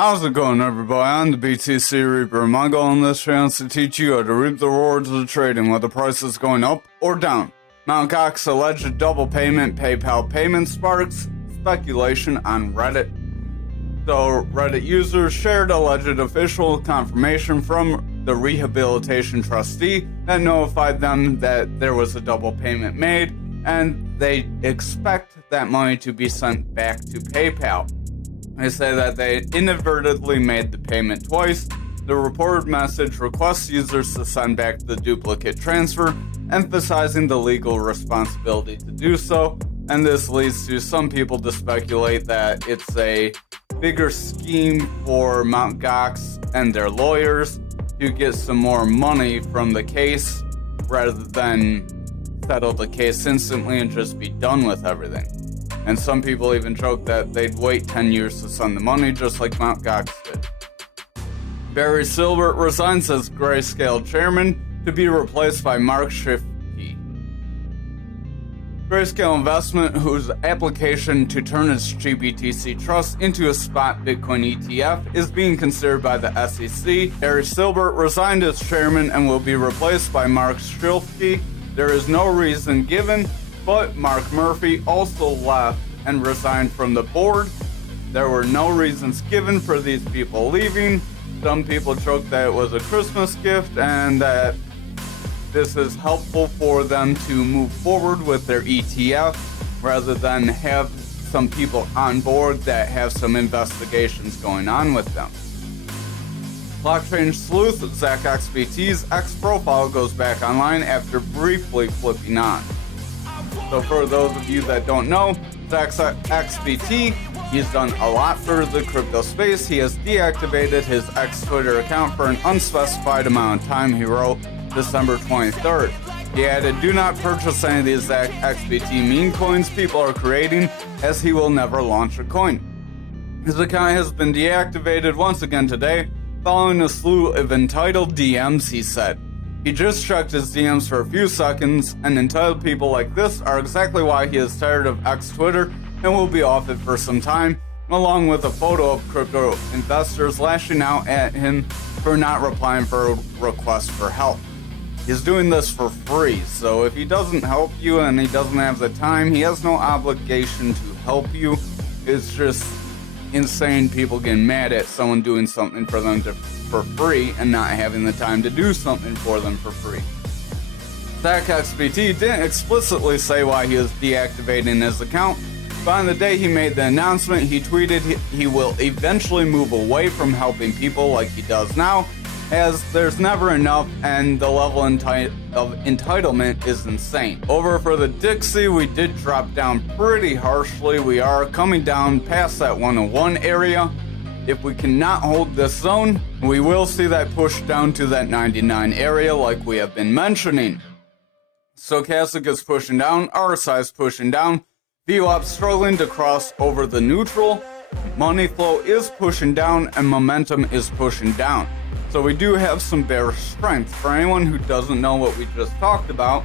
How's it going, everybody? I'm the BTC Reaper, and my goal in this channel is to teach you how to reap the rewards of trading, whether price is going up or down. Mt. Gox's alleged double payment, PayPal payment sparks speculation on Reddit. So, Reddit users shared alleged official confirmation from the rehabilitation trustee that notified them that there was a double payment made, and they expect that money to be sent back to PayPal. They say that they inadvertently made the payment twice. The reported message requests users to send back the duplicate transfer, emphasizing the legal responsibility to do so, and this leads to some people to speculate that it's a bigger scheme for Mt. Gox and their lawyers to get some more money from the case rather than settle the case instantly and just be done with everything. And some people even joke that they'd wait 10 years to send the money, just like Mt. Gox did. Barry Silbert resigns as Grayscale chairman to be replaced by Mark Shifke. Grayscale Investment, whose application to turn its GBTC trust into a spot Bitcoin ETF is being considered by the SEC, Barry Silbert resigned as chairman and will be replaced by Mark Shifke. There is no reason given, but Mark Murphy also left and resigned from the board. There were no reasons given for these people leaving. Some people joked that it was a Christmas gift and that this is helpful for them to move forward with their ETF rather than have some people on board that have some investigations going on with them. Blockchain sleuth ZachXBT's X profile goes back online after briefly flipping on. So for those of you that don't know, ZachXBT, he's done a lot for the crypto space. He has deactivated his X Twitter account for an unspecified amount of time. He wrote December 23rd. He added, "Do not purchase any of these ZachXBT meme coins people are creating, as he will never launch a coin." His account has been deactivated once again today, following a slew of entitled DMs, he said. He just checked his DMs for a few seconds, and entitled people like this are exactly why he is tired of X Twitter and will be off it for some time, along with a photo of crypto investors lashing out at him for not replying for a request for help. He's doing this for free, so if he doesn't help you and he doesn't have the time, he has no obligation to help you. It's just insane people getting mad at someone doing something for them for free and not having the time to do something for them for free. ZachXBT didn't explicitly say why he was deactivating his account, but on the day he made the announcement, he tweeted he will eventually move away from helping people like he does now, as there's never enough and the level of entitlement is insane. Over for the Dixie, we did drop down pretty harshly. We are coming down past that 101 area. If we cannot hold this zone, we will see that push down to that 99 area like we have been mentioning. Stochastic is pushing down, RSI is pushing down, VWAP struggling to cross over the neutral, money flow is pushing down, and momentum is pushing down. So we do have some bearish strength. For anyone who doesn't know what we just talked about,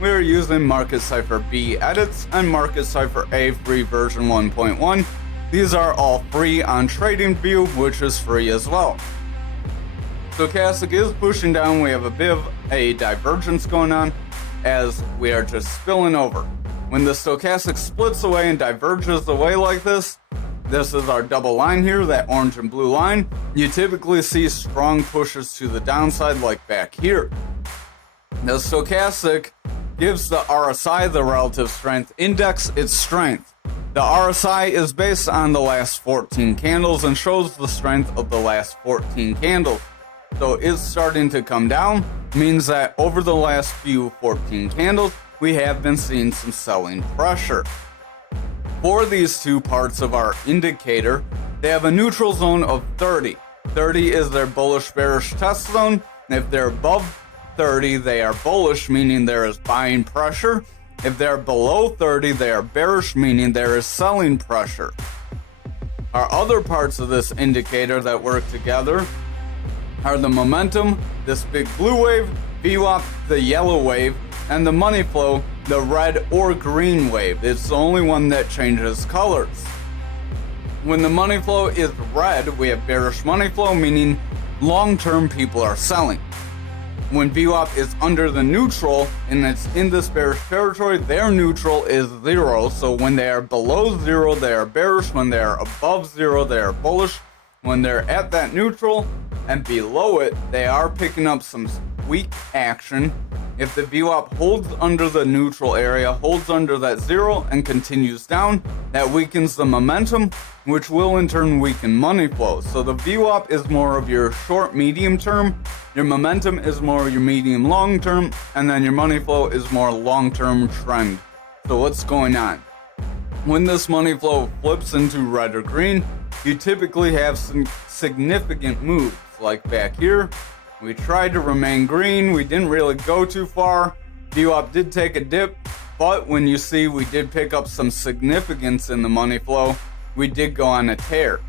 we are using Market Cipher B edits and Market Cipher A free version 1.1. These are all free on TradingView, which is free as well. Stochastic is pushing down. We have a bit of a divergence going on as we are just spilling over. When the stochastic splits away and diverges away like this is our double line here, that orange and blue line. You typically see strong pushes to the downside like back here. The stochastic gives the RSI, the relative strength index, its strength. The RSI is based on the last 14 candles and shows the strength of the last 14 candles. So it's starting to come down, means that over the last few 14 candles, we have been seeing some selling pressure. For these two parts of our indicator, they have a neutral zone of 30. 30 is their bullish-bearish test zone. If they're above 30, they are bullish, meaning there is buying pressure. If they're below 30, they are bearish, meaning there is selling pressure. Our other parts of this indicator that work together are the momentum, this big blue wave, VWAP, the yellow wave, and the money flow, the red or green wave. It's the only one that changes colors. When the money flow is red, we have bearish money flow, meaning long-term people are selling. When VWAP is under the neutral and it's in this bearish territory, their neutral is 0. So when they are below 0, they are bearish. When they are above 0, they are bullish. When they're at that neutral and below it, they are picking up some weak action. If the VWAP holds under the neutral area, holds under that 0 and continues down, that weakens the momentum, which will in turn weaken money flow. So the VWAP is more of your short medium term, your momentum is more your medium long term, and then your money flow is more long term trend. So what's going on? When this money flow flips into red or green, you typically have some significant moves, like back here. We tried to remain green, we didn't really go too far. VWAP did take a dip, but when you see we did pick up some significance in the money flow, we did go on a tear.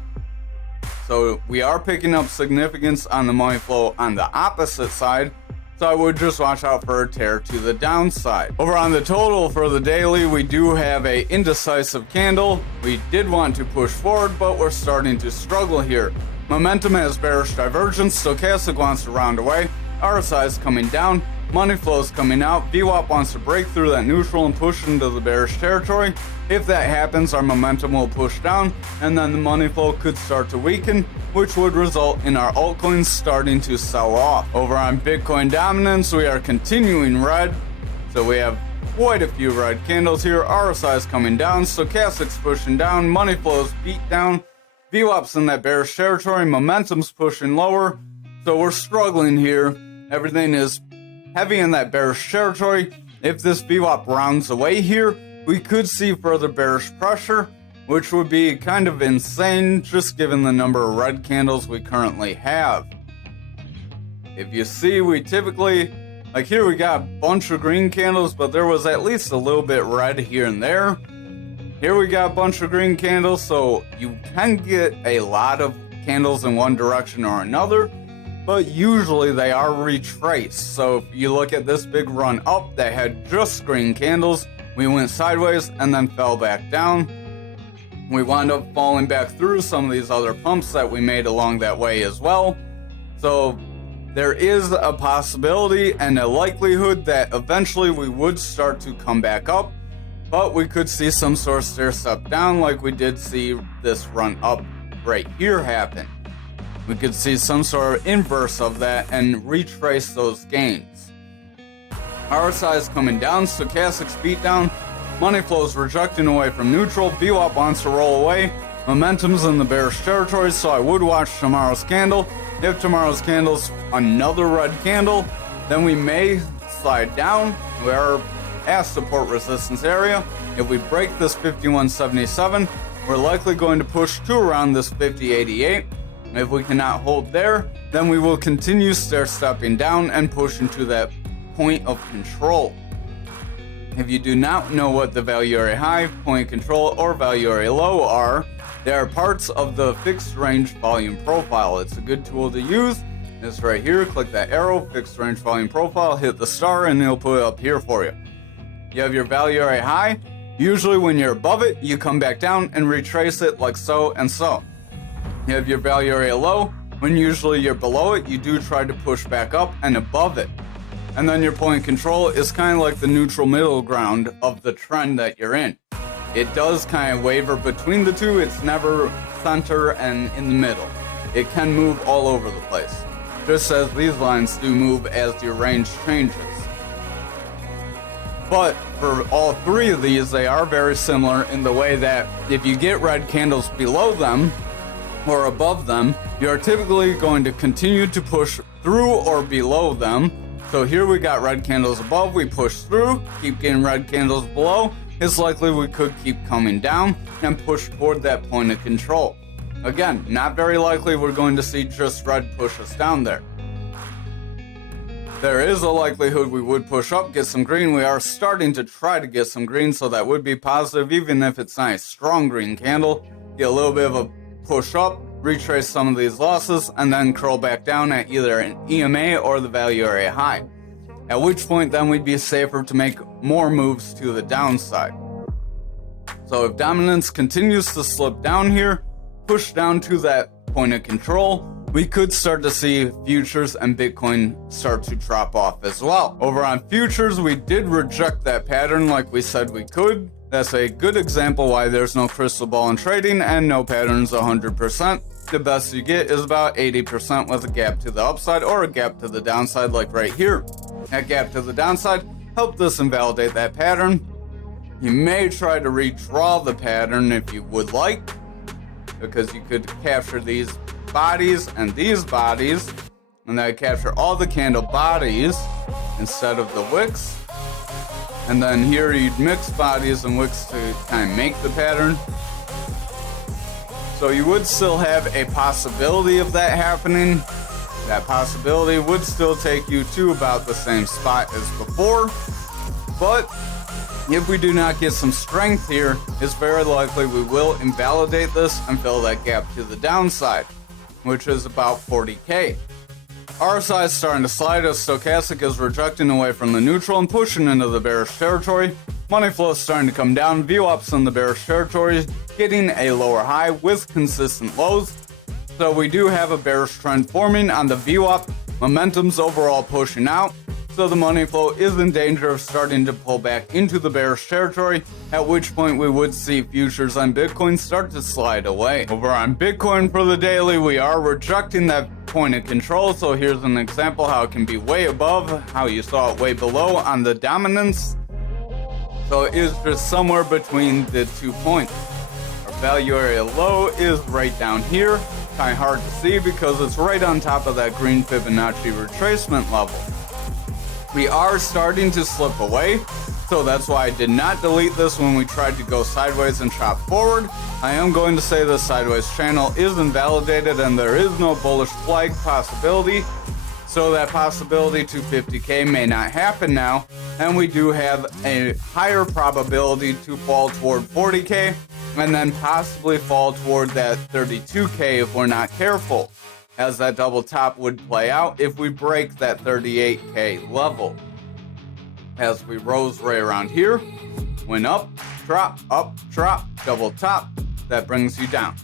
So we are picking up significance on the money flow on the opposite side, so I would just watch out for a tear to the downside. Over on the total for the daily, we do have a indecisive candle. We did want to push forward, but we're starting to struggle here. Momentum has bearish divergence, stochastic wants to round away, RSI is coming down, money flow is coming out, VWAP wants to break through that neutral and push into the bearish territory. If that happens, our momentum will push down, and then the money flow could start to weaken, which would result in our altcoins starting to sell off. Over on Bitcoin dominance, we are continuing red, so we have quite a few red candles here. RSI is coming down, stochastic's pushing down, money flow is beat down, VWAP's in that bearish territory, momentum's pushing lower, so we're struggling here. Everything is heavy in that bearish territory. If this VWAP rounds away here, we could see further bearish pressure, which would be kind of insane just given the number of red candles we currently have. If you see, we typically, like here we got a bunch of green candles, but there was at least a little bit red here and there. Here we got a bunch of green candles, so you can get a lot of candles in one direction or another, but usually they are retraced. So if you look at this big run up that had just green candles, we went sideways and then fell back down. We wound up falling back through some of these other pumps that we made along that way as well. So there is a possibility and a likelihood that eventually we would start to come back up, but we could see some sort of stair step down like we did see this run up right here happen. We could see some sort of inverse of that and retrace those gains. RSI is coming down, stochastic's beat down, money flow is rejecting away from neutral, VWAP wants to roll away, momentum's in the bearish territory, so I would watch tomorrow's candle. If tomorrow's candle's another red candle, then we may slide down. We are at support resistance area. If we break this 51.77, we're likely going to push to around this 50.88. If we cannot hold there, then we will continue stair-stepping down and push into that point of control. If you do not know what the value area high, point of control, or value area low are, they are parts of the fixed range volume profile. It's a good tool to use. It's right here. Click that arrow, fixed range volume profile, hit the star, and it'll put it up here for you. You have your value area high. Usually when you're above it, you come back down and retrace it like so and so. You have your value area low. When usually you're below it, you do try to push back up and above it. And then your point of control is kind of like the neutral middle ground of the trend that you're in. It does kind of waver between the two. It's never center and in the middle. It can move all over the place, just as these lines do move as your range changes. But for all three of these, they are very similar in the way that if you get red candles below them or above them, you're typically going to continue to push through or below them. So here we got red candles above, we push through, keep getting red candles below. It's likely we could keep coming down and push toward that point of control. Again, not very likely we're going to see just red push us down there. There is a likelihood we would push up, get some green. We are starting to try to get some green, so that would be positive, even if it's not a strong green candle. Get a little bit of a push up, retrace some of these losses, and then curl back down at either an EMA or the value area high. At which point then we'd be safer to make more moves to the downside. So if dominance continues to slip down here, push down to that point of control, we could start to see futures and Bitcoin start to drop off as well. Over on futures, we did reject that pattern like we said we could. That's a good example why there's no crystal ball in trading and no patterns 100%. The best you get is about 80% with a gap to the upside or a gap to the downside like right here. That gap to the downside helped us invalidate that pattern. You may try to redraw the pattern if you would like, because you could capture these bodies and these bodies, and then capture all the candle bodies instead of the wicks. And then here you'd mix bodies and wicks to kind of make the pattern. So you would still have a possibility of that happening. That possibility would still take you to about the same spot as before. But if we do not get some strength here, it's very likely we will invalidate this and fill that gap to the downside, which is about 40k. RSI is starting to slide as stochastic is rejecting away from the neutral and pushing into the bearish territory. Money flow is starting to come down, VWAPs in the bearish territory, getting a lower high with consistent lows. So we do have a bearish trend forming on the VWAP. Momentum's overall pushing out, so the money flow is in danger of starting to pull back into the bearish territory, at which point we would see futures on Bitcoin start to slide away. Over on Bitcoin for the daily, we are rejecting that point of control, so here's an example how it can be way above, how you saw it way below on the dominance. So it is just somewhere between the 2 points. Our value area low is right down here. Kind of hard to see because it's right on top of that green Fibonacci retracement level. We are starting to slip away, so that's why I did not delete this when we tried to go sideways and chop forward. I am going to say the sideways channel is invalidated and there is no bullish flag possibility, so that possibility to 50k may not happen now, and we do have a higher probability to fall toward 40k and then possibly fall toward that 32k if we're not careful, as that double top would play out if we break that 38k level. As we rose right around here, went up, drop, double top, that brings you down.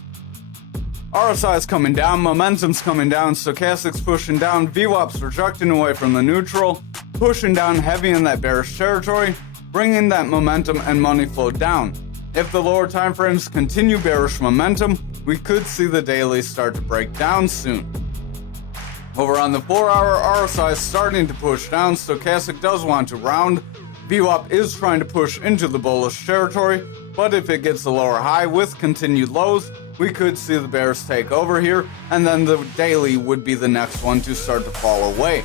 RSI is coming down, momentum's coming down, stochastic's pushing down, VWAP's rejecting away from the neutral, pushing down heavy in that bearish territory, bringing that momentum and money flow down. If the lower time frames continue bearish momentum, we could see the daily start to break down soon. Over on the 4-hour, RSI is starting to push down, stochastic does want to round, VWAP is trying to push into the bullish territory, but if it gets a lower high with continued lows, we could see the bears take over here, and then the daily would be the next one to start to fall away.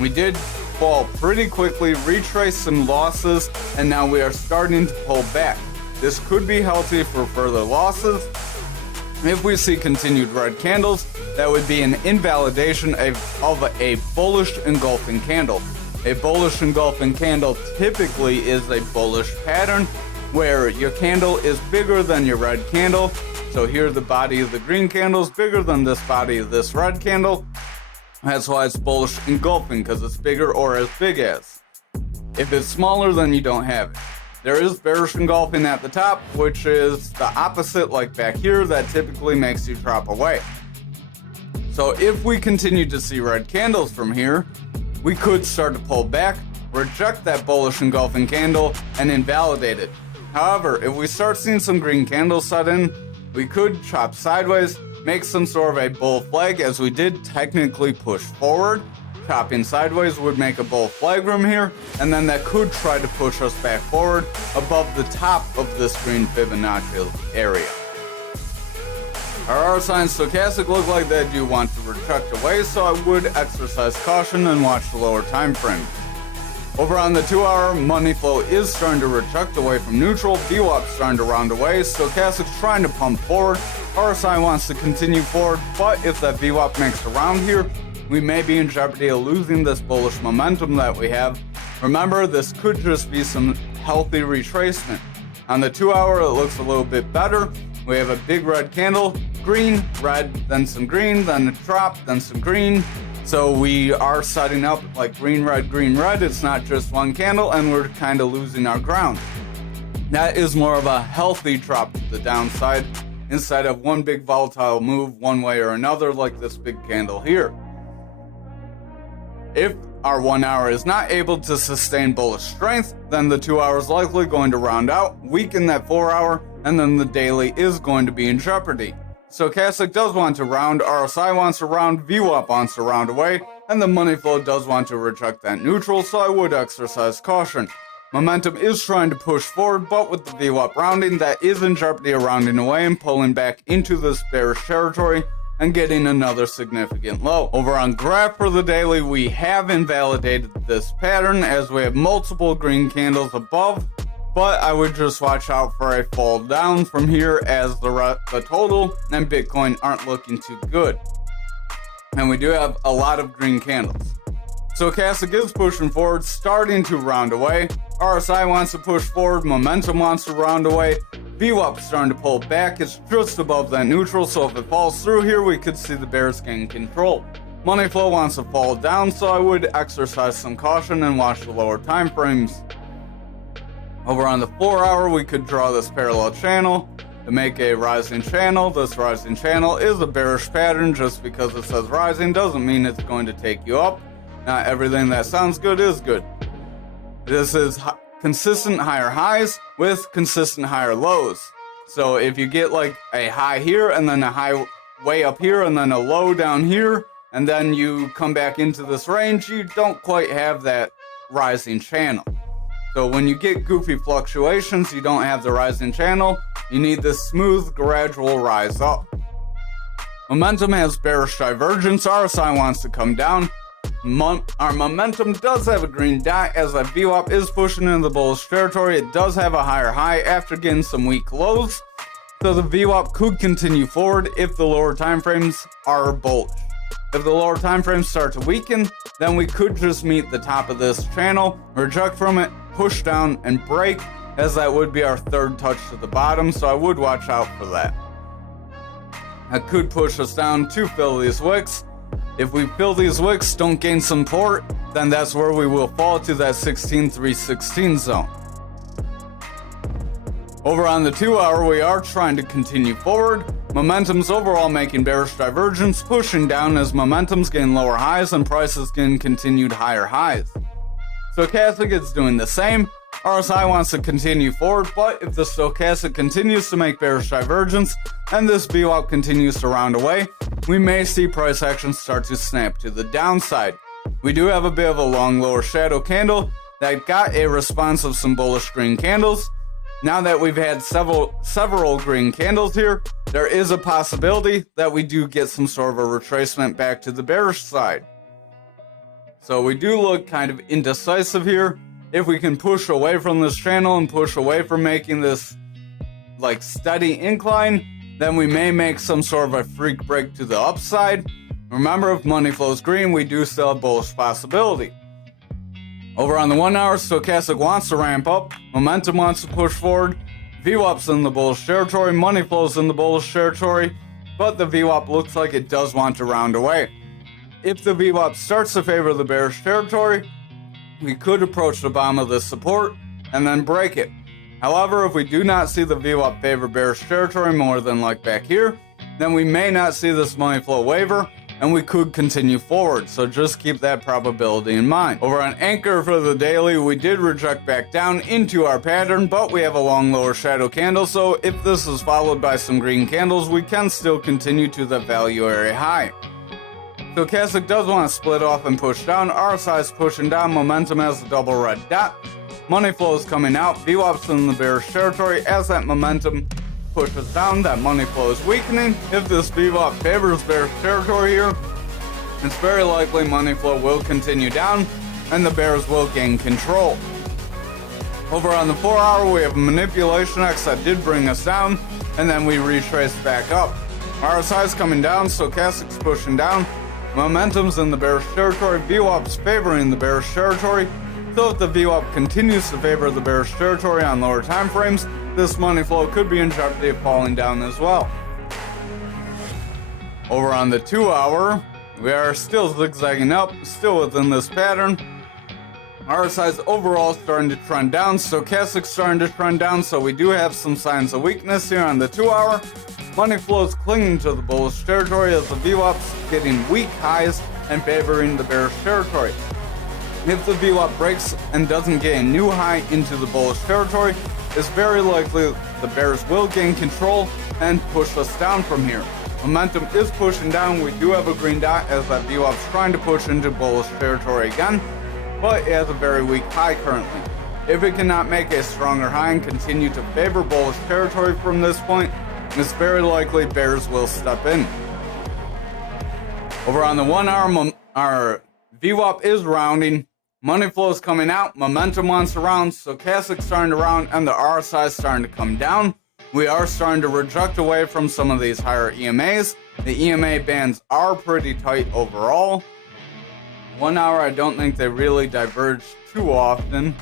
We did fall pretty quickly, retrace some losses, and now we are starting to pull back. This could be healthy for further losses. If we see continued red candles, that would be an invalidation of a bullish engulfing candle. A bullish engulfing candle typically is a bullish pattern where your candle is bigger than your red candle. So here the body of the green candle is bigger than this body of this red candle. That's why it's bullish engulfing, because it's bigger or as big as. If it's smaller, then you don't have it. There is bearish engulfing at the top, which is the opposite, like back here, that typically makes you drop away. So if we continue to see red candles from here, we could start to pull back, reject that bullish engulfing candle, and invalidate it. However, if we start seeing some green candles set in, we could chop sideways, make some sort of a bull flag, as we did technically push forward. Chopping sideways would make a bull flag from here, and then that could try to push us back forward above the top of this green Fibonacci area. Our RSI and stochastic look like they do want to reject away, so I would exercise caution and watch the lower time frame. Over on the 2-hour, money flow is starting to reject away from neutral, VWAP starting to round away, stochastic's trying to pump forward, RSI wants to continue forward, but if that VWAP makes a round here, we may be in jeopardy of losing this bullish momentum that we have. Remember, this could just be some healthy retracement. On the 2-hour, it looks a little bit better. We have a big red candle, green, red, then some green, then a drop, then some green. So we are setting up like green, red, it's not just one candle, and we're kind of losing our ground. That is more of a healthy drop to the downside, instead of one big volatile move one way or another like this big candle here. If our 1 hour is not able to sustain bullish strength, then the 2 hour is likely going to round out, weaken that 4 hour, and then the daily is going to be in jeopardy. Stochastic does want to round, RSI wants to round, VWAP wants to round away, and the money flow does want to reject that neutral, so I would exercise caution. Momentum is trying to push forward, but with the VWAP rounding, that is in jeopardy of rounding away and pulling back into this bearish territory and getting another significant low. Over on graph for the daily, we have invalidated this pattern as we have multiple green candles above, but I would just watch out for a fall down from here as the total and Bitcoin aren't looking too good. And we do have a lot of green candles. Stochastic is pushing forward, starting to round away. RSI wants to push forward, momentum wants to round away. VWAP is starting to pull back, it's just above that neutral, so if it falls through here, we could see the bears gain control. Money flow wants to fall down, so I would exercise some caution and watch the lower time frames. Over on the 4 hour, we could draw this parallel channel to make a rising channel. This rising channel is a bearish pattern. Just because it says rising doesn't mean it's going to take you up. Not everything that sounds good is good. This is consistent higher highs with consistent higher lows. So if you get like a high here and then a high way up here and then a low down here, and then you come back into this range, you don't quite have that rising channel. So when you get goofy fluctuations, you don't have the rising channel, you need this smooth, gradual rise up. Momentum has bearish divergence, RSI wants to come down. Our momentum does have a green dot as that VWAP is pushing into the bullish territory. It does have a higher high after getting some weak lows. So the VWAP could continue forward if the lower time frames are bullish. If the lower time frames start to weaken, then we could just meet the top of this channel, reject from it, push down, and break, as that would be our third touch to the bottom, so I would watch out for that. That could push us down to fill these wicks. If we fill these wicks, don't gain support, then that's where we will fall to that 16,316 zone. Over on the 2 hour, we are trying to continue forward. Momentum's overall making bearish divergence, pushing down as momentum's getting lower highs and prices getting continued higher highs. Stochastic is doing the same. RSI wants to continue forward, but if the stochastic continues to make bearish divergence and this VWAP continues to round away, we may see price action start to snap to the downside. We do have a bit of a long lower shadow candle that got a response of some bullish green candles. Now that we've had several green candles here, there is a possibility that we do get some sort of a retracement back to the bearish side. So we do look kind of indecisive here. If we can push away from this channel and push away from making this like steady incline, then we may make some sort of a freak break to the upside. Remember, if money flows green, we do still have bullish possibility. Over on the 1 hour, stochastic wants to ramp up, momentum wants to push forward, VWAP's in the bullish territory, money flows in the bullish territory, but the VWAP looks like it does want to round away. If the VWAP starts to favor the bearish territory, we could approach the bottom of this support and then break it. However, if we do not see the VWAP favor bearish territory more than like back here, then we may not see this money flow waver and we could continue forward, so just keep that probability in mind. Over on Anchor for the daily, we did reject back down into our pattern, but we have a long lower shadow candle, so if this is followed by some green candles, we can still continue to the value area high. Stochastic does want to split off and push down, RSI is pushing down, momentum has a double red dot, money flow is coming out, VWAP's in the bearish territory. As that momentum pushes down, that money flow is weakening. If this VWAP favors bearish territory here, it's very likely money flow will continue down and the bears will gain control. Over on the 4 hour, we have a manipulation X that did bring us down, and then we retrace back up. RSI is coming down, stochastic's pushing down, momentum's in the bearish territory, VWAP's favoring the bearish territory. So if the VWAP continues to favor the bearish territory on lower time frames, this money flow could be in jeopardy of falling down as well. Over on the 2 hour, we are still zigzagging up, still within this pattern. RSI's overall starting to trend down, stochastic starting to trend down, so we do have some signs of weakness here on the 2-hour. Money flows clinging to the bullish territory as the VWAP's getting weak highs and favoring the bearish territory. If the VWAP breaks and doesn't get a new high into the bullish territory, it's very likely the bears will gain control and push us down from here. Momentum is pushing down. We do have a green dot as that VWAP's trying to push into bullish territory again, but it has a very weak high currently. If it cannot make a stronger high and continue to favor bullish territory from this point, it's very likely bears will step in. Over on the 1 hour, our VWAP is rounding, money flow is coming out, momentum wants to round, stochastic starting to round, and the RSI is starting to come down. We are starting to reject away from some of these higher EMAs. The EMA bands are pretty tight overall. 1 hour, I don't think they really diverge too often.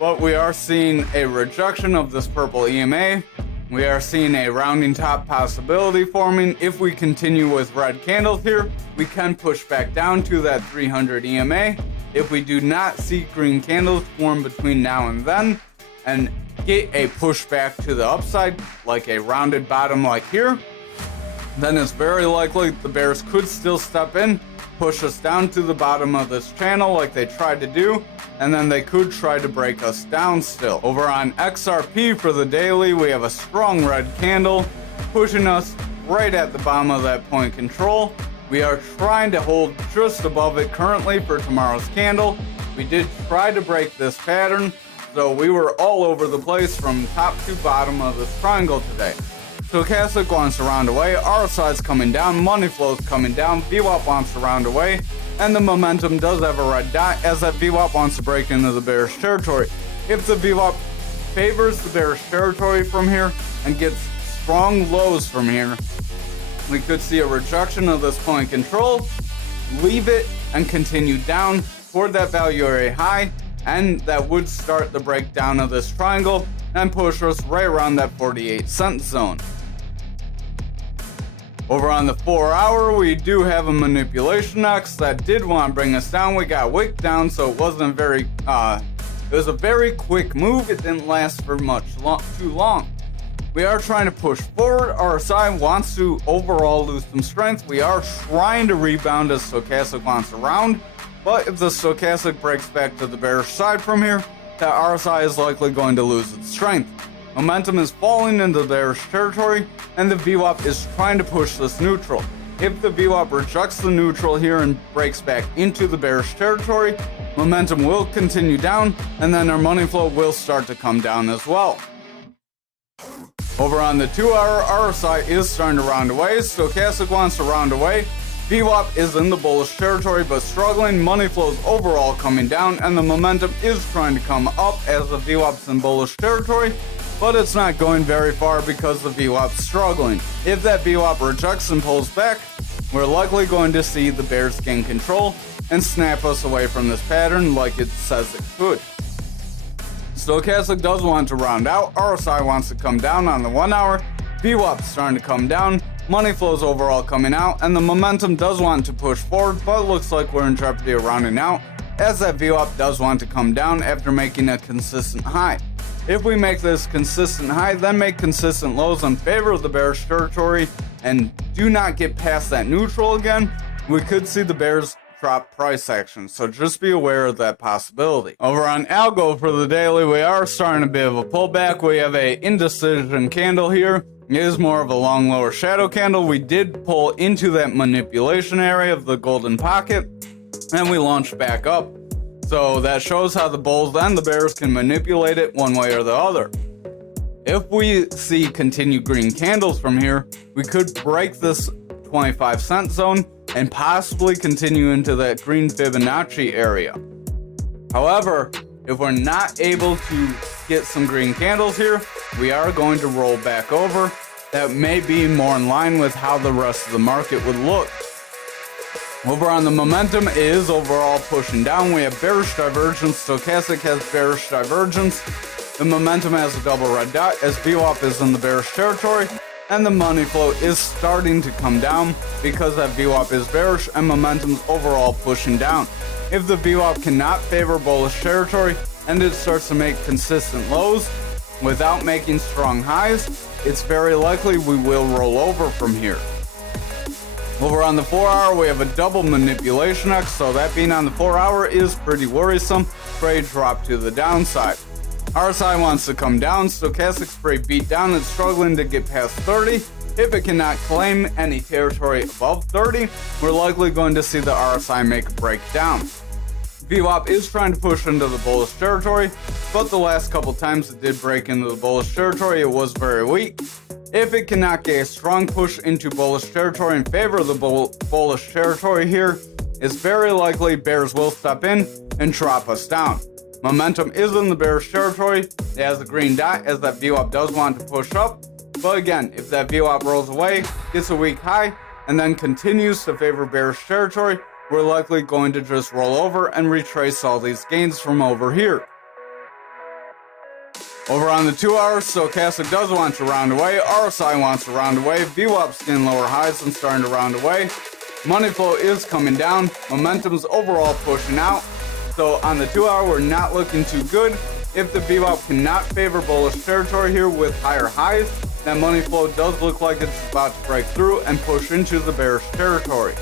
But we are seeing a rejection of this purple EMA. We are seeing a rounding top possibility forming. If we continue with red candles here, we can push back down to that 300 EMA. If we do not see green candles form between now and then, and get a push back to the upside, like a rounded bottom like here, then it's very likely the bears could still step in, push us down to the bottom of this channel like they tried to do, and then they could try to break us down still. Over on XRP for the daily, we have a strong red candle pushing us right at the bottom of that point control. We are trying to hold just above it currently for tomorrow's candle. We did try to break this pattern, so we were all over the place from top to bottom of this triangle today. Stochastic wants to round away, RSI is coming down, money flow is coming down, VWAP wants to round away, and the momentum does have a red dot as that VWAP wants to break into the bearish territory. If the VWAP favors the bearish territory from here and gets strong lows from here, we could see a rejection of this point control, leave it, and continue down toward that value area high, and that would start the breakdown of this triangle and push us right around that 48-cent zone. Over on the 4 hour, we do have a manipulation X that did want to bring us down. We got wicked down, so it wasn't very, it was a very quick move. It didn't last for too long. We are trying to push forward. RSI wants to overall lose some strength. We are trying to rebound as stochastic wants to round, but if the stochastic breaks back to the bearish side from here, that RSI is likely going to lose its strength. Momentum is falling into the bearish territory, and the VWAP is trying to push this neutral. If the VWAP rejects the neutral here and breaks back into the bearish territory, momentum will continue down, and then our money flow will start to come down as well. Over on the 2 hour, RSI is starting to round away, stochastic wants to round away, VWAP is in the bullish territory but struggling, money flow is overall coming down, and the momentum is trying to come up as the VWAP's in bullish territory, but it's not going very far because the VWAP's struggling. If that VWAP rejects and pulls back, we're likely going to see the bears gain control and snap us away from this pattern like it says it could. Stochastic does want to round out, RSI wants to come down on the 1 hour, VWAP's starting to come down, money flows overall coming out, and the momentum does want to push forward, but it looks like we're in jeopardy of rounding out, as that VWAP does want to come down after making a consistent high. If we make this consistent high, then make consistent lows in favor of the bearish territory, and do not get past that neutral again, we could see the bears drop price action, so just be aware of that possibility. Over on Algo for the daily, we are starting a bit of a pullback. We have a indecision candle here. It is more of a long lower shadow candle. We did pull into that manipulation area of the golden pocket, and we launched back up. So that shows how the bulls and the bears can manipulate it one way or the other. If we see continued green candles from here, we could break this 25-cent zone and possibly continue into that green Fibonacci area. However, if we're not able to get some green candles here, we are going to roll back over. That may be more in line with how the rest of the market would look. Over on the momentum, it is overall pushing down. We have bearish divergence. Stochastic has bearish divergence. The momentum has a double red dot as VWAP is in the bearish territory. and the money flow is starting to come down because that VWAP is bearish and momentum's overall pushing down. If the VWAP cannot favor bullish territory and it starts to make consistent lows without making strong highs, it's very likely we will roll over from here. Over on the 4 hour, we have a double manipulation X, so that being on the 4 hour is pretty worrisome. Trade drop to the downside. RSI wants to come down, stochastic spray beat down and struggling to get past 30. If it cannot claim any territory above 30, we're likely going to see the RSI make a breakdown. VWAP is trying to push into the bullish territory, but the last couple times it did break into the bullish territory, it was very weak. If it cannot get a strong push into bullish territory in favor of the bullish territory here, it's very likely bears will step in and drop us down. Momentum is in the bearish territory. It has a green dot as that VWAP does want to push up. But again, if that VWAP rolls away, gets a weak high, and then continues to favor bearish territory, we're likely going to just roll over and retrace all these gains from over here. Over on the 2 hour, stochastic does want to round away, RSI wants to round away, VWAP's getting lower highs and starting to round away. Money flow is coming down, momentum's overall pushing out. So on the 2 hour, we're not looking too good. If the VWAP cannot favor bullish territory here with higher highs, that money flow does look like it's about to break through and push into the bearish territory.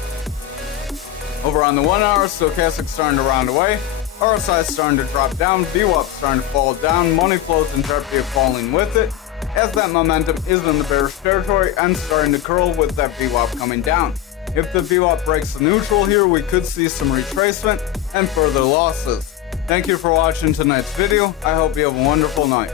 Over on the 1 hour, stochastic starting to round away, RSI starting to drop down, VWAP starting to fall down, money flows in jeopardy of falling with it, as that momentum is in the bearish territory and starting to curl with that VWAP coming down. If the VWAP breaks the neutral here, we could see some retracement and further losses. Thank you for watching tonight's video. I hope you have a wonderful night.